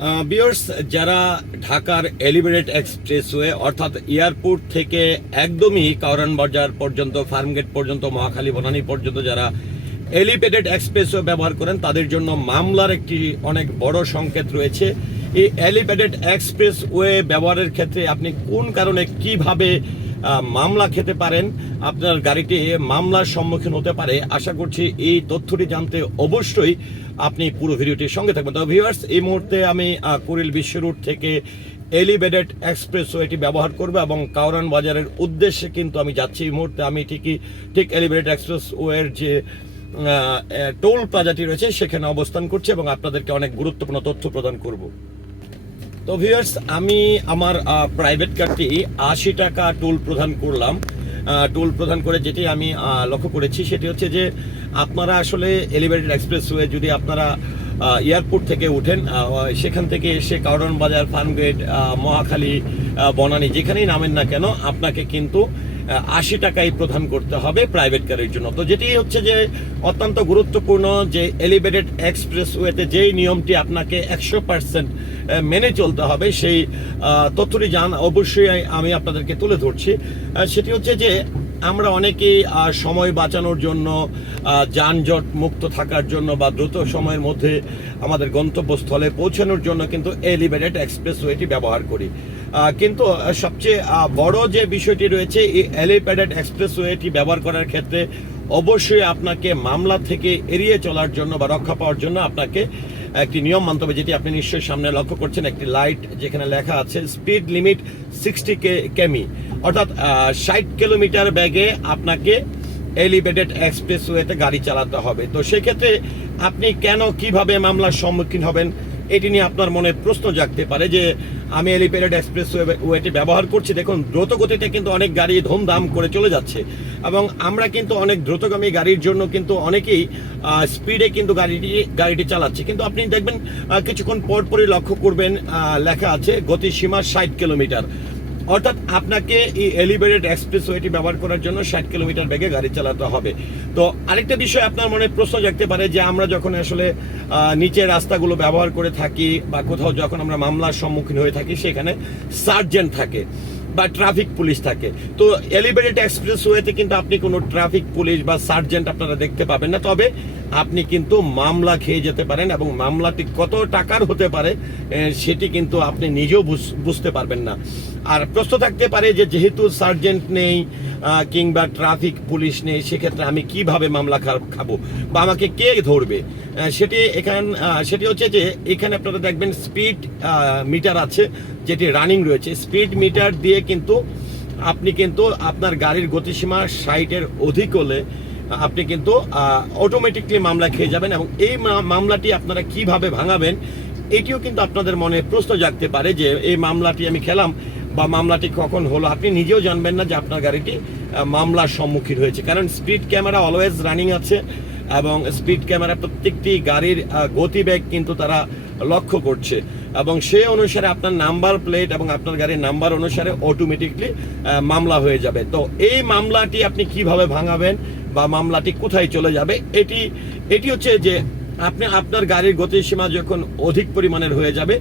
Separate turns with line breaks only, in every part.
বিয়ার্স যারা ঢাকার elevated expressway অর্থাৎ এয়ারপোর্ট থেকে একদমই কাউরান বাজার পর্যন্ত, ফার্মগেট পর্যন্ত, মহাখালী বনানী পর্যন্ত যারা এলিভেটেড এক্সপ্রেসওয়ে ব্যবহার করেন, তাদের জন্য মামলার একটি অনেক বড় সংকেত রয়েছে। এই এলিভেটেড এক্সপ্রেসওয়ে ব্যবহারের ক্ষেত্রে আপনি কোন কারণে কীভাবে মামলা খেতে পারেন। আপনার গাড়িটি মামলার সম্মুখীন হতে পারে। আশা করছি এই তথ্যটি জানতে অবশ্যই আপনি পুরো ভিডিওটির সঙ্গে থাকবেন। তো ভিউয়ার্স এই মুহূর্তে আমি কুড়িল বিশ্ব রুট থেকে এলিভেটেড এক্সপ্রেসওয়েটি ব্যবহার করব এবং কাউরান বাজারের উদ্দেশ্যে কিন্তু আমি যাচ্ছি। এই মুহূর্তে আমি ঠিকই, ঠিক এলিভেটেড এক্সপ্রেসওয়ের যে টোল প্লাজাটি রয়েছে, সেখানে অবস্থান করছি এবং আপনাদেরকে অনেক গুরুত্বপূর্ণ তথ্য প্রদান করব। তো ভিউয়ার্স আমি আমার প্রাইভেট কারটি আশি টাকা টোল প্রদান করলাম। টোল প্রদান করে যেটি আমি লক্ষ্য করেছি, সেটি হচ্ছে যে আপনারা আসলে এলিভেটেড এক্সপ্রেসওয়ে যদি আপনারা এয়ারপোর্ট থেকে উঠেন সেখান থেকে এসে কাউরন বাজার ফার্মগেট মহাখালী বনানী, যেখানেই নামেন না কেন, আপনাকে কিন্তু আশি টাকাই প্রদান করতে হবে প্রাইভেট কারের জন্য। তো যেটি হচ্ছে যে অত্যন্ত গুরুত্বপূর্ণ যে এলিভেটেড এক্সপ্রেসওয়েতে যেই নিয়মটি আপনাকে একশো পার্সেন্ট মেনে চলতে হবে, সেই তথ্যটি জান অবশ্যই আমি আপনাদেরকে তুলে ধরছি। সেটি হচ্ছে যে আমরা অনেকেই সময় বাঁচানোর জন্য যানজট মুক্ত থাকার জন্য বা দ্রুত সময়ের মধ্যে আমাদের গন্তব্যস্থলে পৌঁছানোর জন্য কিন্তু এলিভেটেড এক্সপ্রেসওয়েটি ব্যবহার করি। কিন্তু সবচেয়ে বড় যে বিষয়টি রয়েছে, এই এলিভেটেড এক্সপ্রেসওয়েটি ব্যবহার করার ক্ষেত্রে অবশ্যই আপনাকে মামলা থেকে এড়িয়ে চলার জন্য বা রক্ষা পাওয়ার জন্য আপনাকে একটি নিয়ম মানতে হবে, যেটি আপনি নিশ্চয়ই সামনে লক্ষ্য করছেন, একটি লাইট যেখানে লেখা আছে স্পিড লিমিট সিক্সটি কে কেমি অর্থাৎ ষাট কিলোমিটার ব্যাগে আপনাকে এলিভেটেড এক্সপ্রেসওয়েতে গাড়ি চালাতে হবে। তো সেক্ষেত্রে আপনি কেন কীভাবে মামলার সম্মুখীন হবেন, এটি নিয়ে আপনার মনে প্রশ্ন জাগতে পারে যে আমি এলিপেরেড এক্সপ্রেস ওয়েটি ব্যবহার করছি। দেখুন দ্রুত গতিতে কিন্তু অনেক গাড়ি ধুমধাম করে চলে যাচ্ছে এবং আমরা কিন্তু অনেক দ্রুতগামী গাড়ির জন্য কিন্তু অনেকেই স্পিডে কিন্তু গাড়িটি গাড়িটি চালাচ্ছে। কিন্তু আপনি দেখবেন কিছুক্ষণ পরপরই লক্ষ্য করবেন লেখা আছে গতিসীমা ষাট কিলোমিটার। অর্থাৎ আপনাকে এই এলিভেটেড এক্সপ্রেসওয়েটি ব্যবহার করার জন্য ষাট কিলোমিটার বেগে গাড়ি চালাতে হবে। তো আরেকটা বিষয় আপনার মনে প্রশ্ন জাগতে পারে যে আমরা যখন আসলে নিচের রাস্তাগুলো ব্যবহার করে থাকি বা কোথাও যখন আমরা মামলার সম্মুখীন হয়ে থাকি, সেখানে সার্জেন্ট থাকে। বা ট্রাফিক পুলিশ থাকে। তো এলিভেটেড এক্সপ্রেসওয়েতে কিন্তু আপনি কোনো ট্রাফিক পুলিশ বা সার্জেন্ট আপনারা দেখতে পাবেন না। তবে আপনি কিন্তু মামলা খেয়ে যেতে পারেন এবং মামলাটি কত টাকার হতে পারে সেটি কিন্তু আপনি নিজেও বুঝ- বুঝতে পারবেন না। আর প্রশ্ন থাকতে পারে যে যেহেতু সার্জেন্ট নেই কিংবা ট্রাফিক পুলিশ নেই, সেক্ষেত্রে আমি কীভাবে মামলা খাব? বা আমাকে কে ধরবে? সেটি এখান সেটি হচ্ছে যে এখানে আপনারা দেখবেন স্পিড মিটার আছে। যেটি রানিং রয়েছে স্পিড মিটার দিয়ে কিন্তু আপনি কিন্তু আপনার গাড়ির গতিসীমা ষাটের অধিক হলে আপনি কিন্তু অটোমেটিকলি মামলা খেয়ে যাবেন এবং এই মামলাটি আপনারা কীভাবে ভাঙাবেন, এটিও কিন্তু আপনাদের মনে প্রশ্ন জাগতে পারে যে এই মামলাটি আমি খেলাম বা মামলাটি কখন হলো। আপনি নিজেও জানবেন না যে আপনার গাড়িটি মামলার সম্মুখীন হয়েছে। কারণ স্পিড ক্যামেরা অলওয়েজ রানিং আছে। এবং স্পিড ক্যামেরা প্রত্যেকটি গাড়ির গতিবেগ কিন্তু তারা লক্ষ্য করছে। এবং সে অনুসারে আপনার নাম্বার প্লেট এবং আপনার গাড়ির নাম্বার অনুসারে অটোমেটিকলি মামলা হয়ে যাবে। তো এই মামলাটি আপনি কীভাবে ভাঙাবেন বা মামলাটি কোথায় চলে যাবে, এটি এটি হচ্ছে যে আপনি আপনার গাড়ির গতিসীমা যখন অধিক পরিমাণের হয়ে যাবে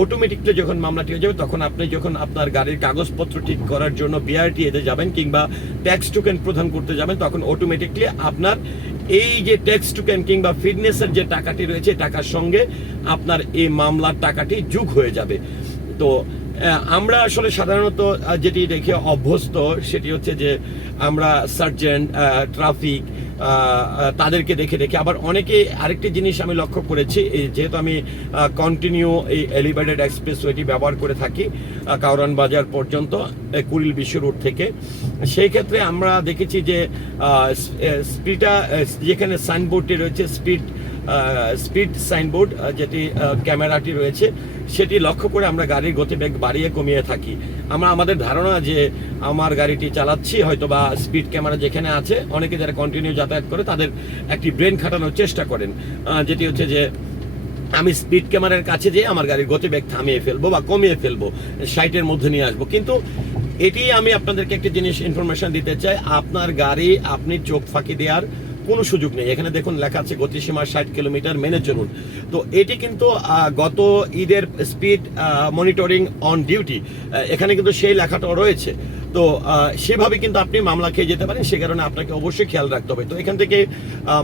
অটোমেটিকলি যখন মামলাটি হয়ে যাবে, তখন আপনি যখন আপনার গাড়ির কাগজপত্র ঠিক করার জন্য বিআরটি এতে যাবেন কিংবা ট্যাক্স টোকেন প্রদান করতে যাবেন, তখন অটোমেটিকলি আপনার এই যে ট্যাক্স টু ক্যান কিংবা ফিটনেসের যে টাকাটি রয়েছে, টাকার সঙ্গে আপনার এই মামলার টাকাটি যুগ হয়ে যাবে। তো আমরা আসলে সাধারণত যেটি দেখে অভ্যস্ত, সেটি হচ্ছে যে আমরা সার্জেন্ট ট্রাফিক তাদেরকে দেখে দেখে। আবার অনেকে আরেকটি জিনিস আমি লক্ষ্য করেছি যেহেতু আমি কন্টিনিউ এই এলিভেটেড এক্সপ্রেসওয়েটি ব্যবহার করে থাকি কাউরান বাজার পর্যন্ত কুড়িল বিশ্ব রোড থেকে। সেই ক্ষেত্রে আমরা দেখেছি যে স্পিডটা যেখানে সাইনবোর্ডটি রয়েছে, স্পিড স্পিড সাইনবোর্ড যেটি ক্যামেরাটি রয়েছে, সেটি লক্ষ্য করে আমরা গাড়ির গতিবেগ বাড়িয়ে কমিয়ে থাকি। আমরা, আমাদের ধারণা যে আমার গাড়িটি চালাচ্ছি হয়তো বা স্পিড ক্যামেরা যেখানে আছে, অনেকে যারা কন্টিনিউ যাতায়াত করে, তাদের একটি ব্রেন খাটানোর চেষ্টা করেন। যেটি হচ্ছে যে, আমি স্পিড ক্যামেরার কাছে যেয়ে আমার গাড়ির গতিবেগ থামিয়ে ফেলব বা কমিয়ে ফেলব সাইটের মধ্যে নিয়ে আসব। কিন্তু এটি আমি আপনাদেরকে একটি জিনিস ইনফরমেশন দিতে চাই, আপনার গাড়ি আপনি চোখ ফাঁকি দেওয়ার কোনো সুযোগ নেই। এখানে দেখুন লেখা আছে গতিসীমা ষাট কিলোমিটার, মেনে চলুন। তো এটি কিন্তু গত ঈদের স্পিড মনিটরিং অন ডিউটি এখানে কিন্তু সেই লেখাটাও রয়েছে। তো সেভাবে কিন্তু আপনি মামলা খেয়ে যেতে পারেন, সে কারণে আপনাকে অবশ্যই খেয়াল রাখতে হবে। তো এখান থেকে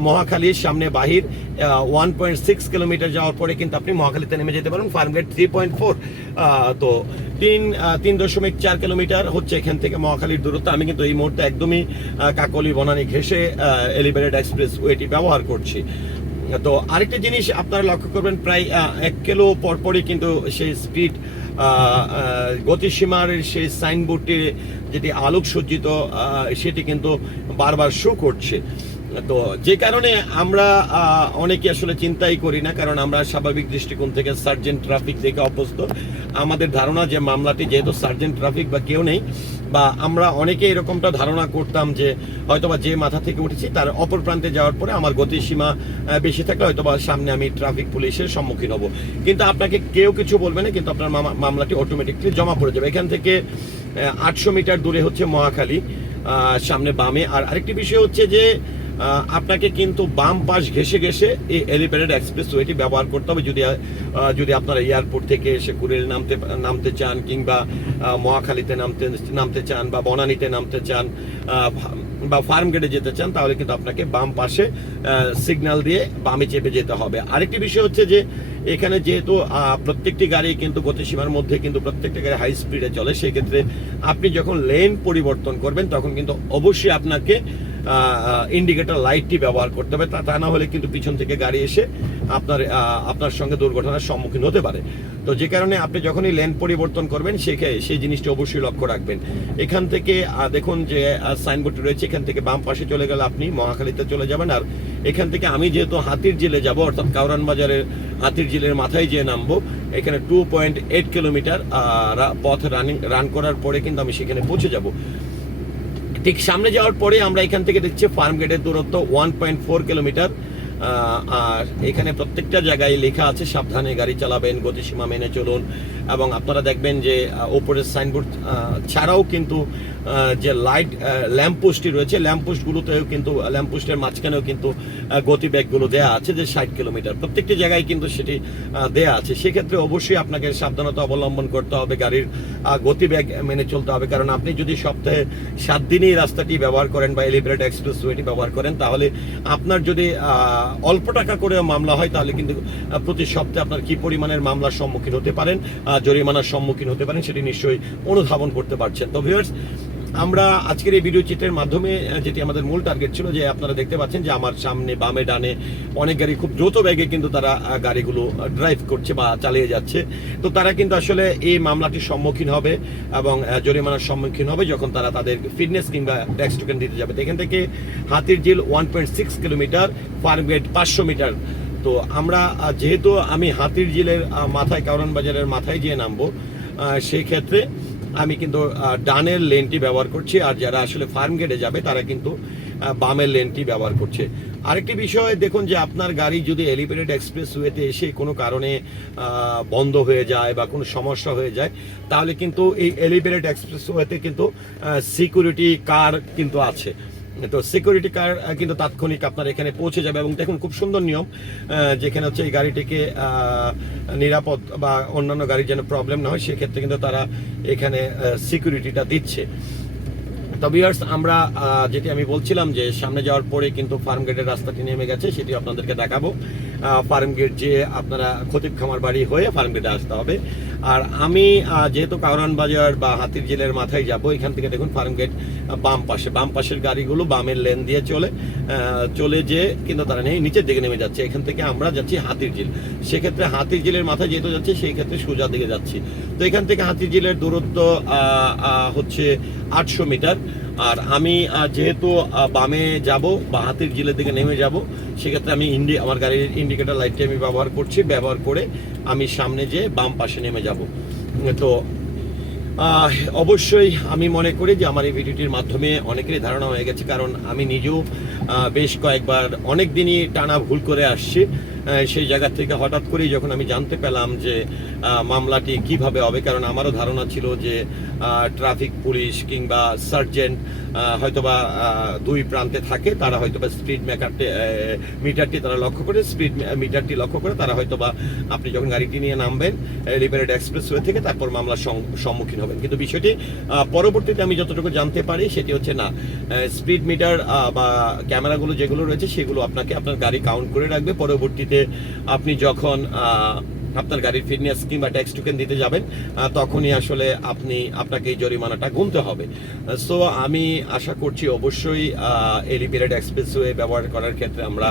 মহাখালীর সামনে বাহির ওয়ান পয়েন্ট সিক্স কিলোমিটার যাওয়ার পরে কিন্তু আপনি মহাখালীতে নেমে যেতে পারেন farm Farmgate three point four তো তিন তিন দশমিক চার কিলোমিটার হচ্ছে এখান থেকে মহাখালীর দূরত্ব। আমি কিন্তু এই মুহূর্তে একদমই কাকলি বনানী ঘেসে এলিভেটেড এক্সপ্রেস ওয়েটি ব্যবহার করছি। তো আরেকটা জিনিস আপনারা লক্ষ্য করবেন, প্রায় এক কিলো পরপরই কিন্তু সেই স্পিড গতিসীমার সেই সাইনবোর্ডটি যেটি আলোক সজ্জিত সেটি কিন্তু বারবার শো করছে। তো যে কারণে আমরা অনেকে আসলে চিন্তাই করি না, কারণ আমরা স্বাভাবিক দৃষ্টিকোণ থেকে সার্জেন্ট ট্রাফিক দেখে অভ্যস্ত। আমাদের ধারণা যে মামলাটি যেহেতু সার্জেন্ট ট্রাফিক বা কেউ নেই বা আমরা অনেকে এরকমটা ধারণা করতাম যে হয়তোবা যে মাথা থেকে উঠেছি তার অপর প্রান্তে যাওয়ার পরে আমার গতিসীমা সীমা বেশি থাকলে হয়তোবা সামনে আমি ট্রাফিক পুলিশের সম্মুখীন হব। কিন্তু আপনাকে কেউ কিছু বলবে না, কিন্তু আপনার মামা- মামলাটি অটোমেটিকলি জমা পড়ে যাবে। এখান থেকে আটশো মিটার দূরে হচ্ছে মহাখালী সামনে বামে। আর আরেকটি বিষয় হচ্ছে যে আপনাকে কিন্তু বাম পাশ ঘেসে ঘেসে এই এলিভেটেড এক্সপ্রেস ওয়েটি ব্যবহার করতে হবে। যদি যদি আপনারা এয়ারপোর্ট থেকে এসে কুড়িল নামতে নামতে চান কিংবা মহাখালীতে নামতে নামতে চান বা বনানীতে নামতে চান বা ফার্ম গেটে যেতে চান, তাহলে কিন্তু আপনাকে বাম পাশে সিগন্যাল দিয়ে বামে চেপে যেতে হবে। আরেকটি বিষয় হচ্ছে যে, এখানে যেহেতু প্রত্যেকটি গাড়ি কিন্তু গতিসীমার মধ্যে কিন্তু প্রত্যেকটি গাড়ি হাই স্পিডে চলে, সেক্ষেত্রে আপনি যখন লেন পরিবর্তন করবেন, তখন কিন্তু অবশ্যই আপনাকে ইন্ডিকেটর লাইটটি ব্যবহার করতে হবে। তা না হলে কিন্তু পিছন থেকে গাড়ি এসে আপনার আপনার সঙ্গে দুর্ঘটনার সম্মুখীন হতে পারে। তো যে কারণে আপনি যখনই লেন পরিবর্তন করবেন সেখে সেই জিনিসটি অবশ্যই লক্ষ্য রাখবেন। এখান থেকে দেখুন যে সাইনবোর্ড রয়েছে, এখান থেকে বাম পাশে চলে গেলে আপনি মহাখালীতে চলে যাবেন। আর এখান থেকে আমি যেহেতু হাতির জেলে যাব, অর্থাৎ কাউরান বাজারের হাতির জেলের মাথায় যেয়ে নামবো, এখানে টু পয়েন্ট এইট কিলোমিটার পথ রানিং রান করার পরে কিন্তু আমি সেখানে পৌঁছে যাব। ঠিক সামনে যাওয়ার পরে আমরা এখান থেকে দেখছি ফার্ম গেটের দূরত্ব ওয়ান পয়েন্ট ফোর কিলোমিটার আর এখানে প্রত্যেকটা জায়গায় লেখা আছে সাবধানে গাড়ি চালাবেন গতিসীমা মেনে চলুন। এবং আপনারা দেখবেন যে ওপরের সাইনবোর্ড ছাড়াও কিন্তু যে লাইট ল্যাম্পপোস্টটি রয়েছে ল্যাম্পপোস্টগুলোতেও কিন্তু ল্যাম্পপোস্টের মাঝখানেও কিন্তু আহ, গতিবেগগুলো দেয়া আছে যে ষাট কিলোমিটার। প্রত্যেকটি জায়গায় কিন্তু সেটি দেয়া আছে। সেক্ষেত্রে অবশ্যই আপনাকে সাবধানতা অবলম্বন করতে হবে গাড়ির আহ, গতিবেগ মেনে চলতে হবে। কারণ আপনি যদি সপ্তাহে সাত দিনই রাস্তাটি ব্যবহার করেন বা এলিভেটেড এক্সপ্রেস ওয়েটি ব্যবহার করেন তাহলে আপনার যদি অল্প টাকা করে মামলা হয়, তাহলে কিন্তু প্রতি সপ্তাহে আপনার কি পরিমাণের মামলার সম্মুখীন হতে পারেন জরিমানার সম্মুখীন হতে পারেন, সেটি নিশ্চয়ই অনুধাবন করতে পারছেন। তো ভিউয়ার্স আমরা আজকের এই ভিডিও চিত্রের মাধ্যমে যেটি আমাদের মূল টার্গেট ছিল, যে আপনারা দেখতে পাচ্ছেন যে আমার সামনে, বামে, ডানে অনেক গাড়ি খুব দ্রুত বেগে কিন্তু তারা গাড়িগুলো ড্রাইভ করছে বা চালিয়ে যাচ্ছে। তো তারা কিন্তু আসলে এই মামলাটির সম্মুখীন হবে এবং জরিমানার সম্মুখীন হবে যখন তারা তাদের ফিটনেস কিংবা ট্যাক্স টোকেন দিতে যাবে। এখান থেকে Hatirjheel one point six kilometre Farmgate পাঁচশো মিটার তো আমরা যেহেতু আমি হাতির ঝিলের মাথায় কারণ বাজারের মাথায় গিয়ে নামবো সেই ক্ষেত্রে আমি কিন্তু ডানের লেনটি ব্যবহার করছি, আর যারা আসলে ফার্ম গেটে যাবে, তারা কিন্তু বামের লেনটি ব্যবহার করছে। আরেকটি বিষয়, দেখুন যে আপনার গাড়ি যদি এলিভেটেড এক্সপ্রেস ওয়েতে এসে কোনো কারণে বন্ধ হয়ে যায় বা কোনো সমস্যা হয়ে যায়, তাহলে কিন্তু এই এলিভেটেড এক্সপ্রেস ওয়েতে কিন্তু সিকিউরিটি কার কিন্তু আছে। তো সিকিউরিটি কার কিন্তু তাৎক্ষণিক আপনার এখানে পৌঁছে যাবে এবং দেখুন খুব সুন্দর নিয়ম যেখানে হচ্ছে এই গাড়িটিকে নিরাপদ বা অন্যান্য গাড়ির যেন প্রবলেম না হয়, সেক্ষেত্রে কিন্তু তারা এখানে সিকিউরিটিটা দিচ্ছে। তো বিয়ার্স আমরা যেটি আমি বলছিলাম যে সামনে যাওয়ার পরে কিন্তু ফার্ম গেটের রাস্তাটি নেমে গেছে সেটি আপনাদেরকে দেখাবো। ফার্ম গেট যে আপনারা খতিব খামার বাড়ি হয়ে ফার্ম গেটে আসতে হবে। আর আমি যেহেতু কাউরান বাজার বা হাতির জেলের মাথায় যাব, এখান থেকে দেখুন ফার্ম গেট বাম পাশে। বাম পাশের গাড়িগুলো বামের লেন দিয়ে চলে চলে যে কিন্তু তারা নেই, নিচের দিকে নেমে যাচ্ছে। এখান থেকে আমরা যাচ্ছি হাতির জিল। সেক্ষেত্রে হাতির ঝিলের মাথায় যেহেতু যাচ্ছে সেই ক্ষেত্রে সোজা দিকে যাচ্ছি। তো এখান থেকে হাতির ঝিলের দূরত্ব হচ্ছে আটশো মিটার। আর আমি যেহেতু বামে যাব বা হাতির জিলের দিকে নেমে যাব, সেক্ষেত্রে আমি ইন্ডি আমার গাড়ির ইন্ডিকেটর লাইটটি আমি ব্যবহার করছি, ব্যবহার করে আমি সামনে যে বাম পাশে নেমে যাব। তো অবশ্যই আমি মনে করি যে আমার এই ভিডিওটির মাধ্যমে অনেকেরই ধারণা হয়ে গেছে, কারণ আমি নিজেও বেশ কয়েকবার অনেক দিনই টানা ভুল করে আসছি। সেই জায়গা থেকে হঠাৎ করেই যখন আমি জানতে পেলাম যে মামলাটি কীভাবে হবে, কারণ আমারও ধারণা ছিল যে ট্রাফিক পুলিশ কিংবা সার্জেন্ট হয়তোবা দুই প্রান্তে থাকে, তারা হয়তোবা স্পিড মেকারটি মিটারটি তারা লক্ষ্য করে, স্পিড মিটারটি লক্ষ্য করে তারা হয়তোবা আপনি যখন গাড়িটি নিয়ে নামবেন লিবারেট এক্সপ্রেসওয়ে থেকে তারপর মামলার সম্মুখীন হবেন। কিন্তু বিষয়টি পরবর্তীতে আমি যতটুকু জানতে পারি, সেটি হচ্ছে না স্পিড মিটার বা ক্যামেরাগুলো যেগুলো রয়েছে, সেগুলো আপনাকে আপনার গাড়ি কাউন্ট করে রাখবে, পরবর্তীতে আপনি যখন আপনার গাড়ির ফিটনেস কিংবা ট্যাক্স টোকেন দিতে যাবেন তখনই আসলে আপনি আপনাকে এই জরিমানাটা গুনতে হবে। সো আমি আশা করছি অবশ্যই এলিভেটেড এক্সপ্রেসওয়ে ব্যবহার করার ক্ষেত্রে আমরা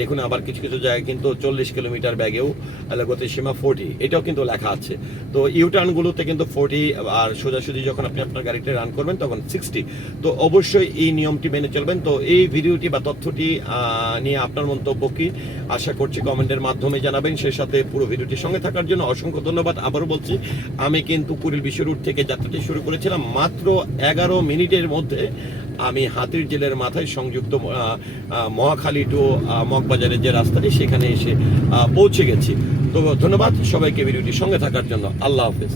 দেখুন আবার কিছু কিছু জায়গায় কিন্তু চল্লিশ কিলোমিটার ব্যাগেও গতি সীমা ফোর্টি এটাও কিন্তু লেখা আছে। তো ইউটার্নগুলোতে কিন্তু ফোর্টি আর সোজাসুজি যখন আপনি আপনার গাড়িটা রান করবেন, তখন সিক্সটি তো অবশ্যই এই নিয়মটি মেনে চলবেন। তো এই ভিডিওটি বা তথ্যটি নিয়ে আপনার মন্তব্য কি, আশা করছি কমেন্টের মাধ্যমে জানাবেন। সেই সাথে পুরো ভিডিওটির সঙ্গে থাকার জন্য অসংখ্য ধন্যবাদ। আবারও বলছি, আমি কিন্তু কুড়িল বিশ্ব রুট থেকে যাত্রাটি শুরু করেছিলাম মাত্র এগারো মিনিটের মধ্যে। আমি হাতির জেলের মাথায় সংযুক্ত মহাখালী টু মগবাজারের যে রাস্তাটি, সেখানে এসে পৌঁছে গেছি। তো ধন্যবাদ সবাইকে ভিডিওটির সঙ্গে থাকার জন্য। আল্লাহ হাফেজ।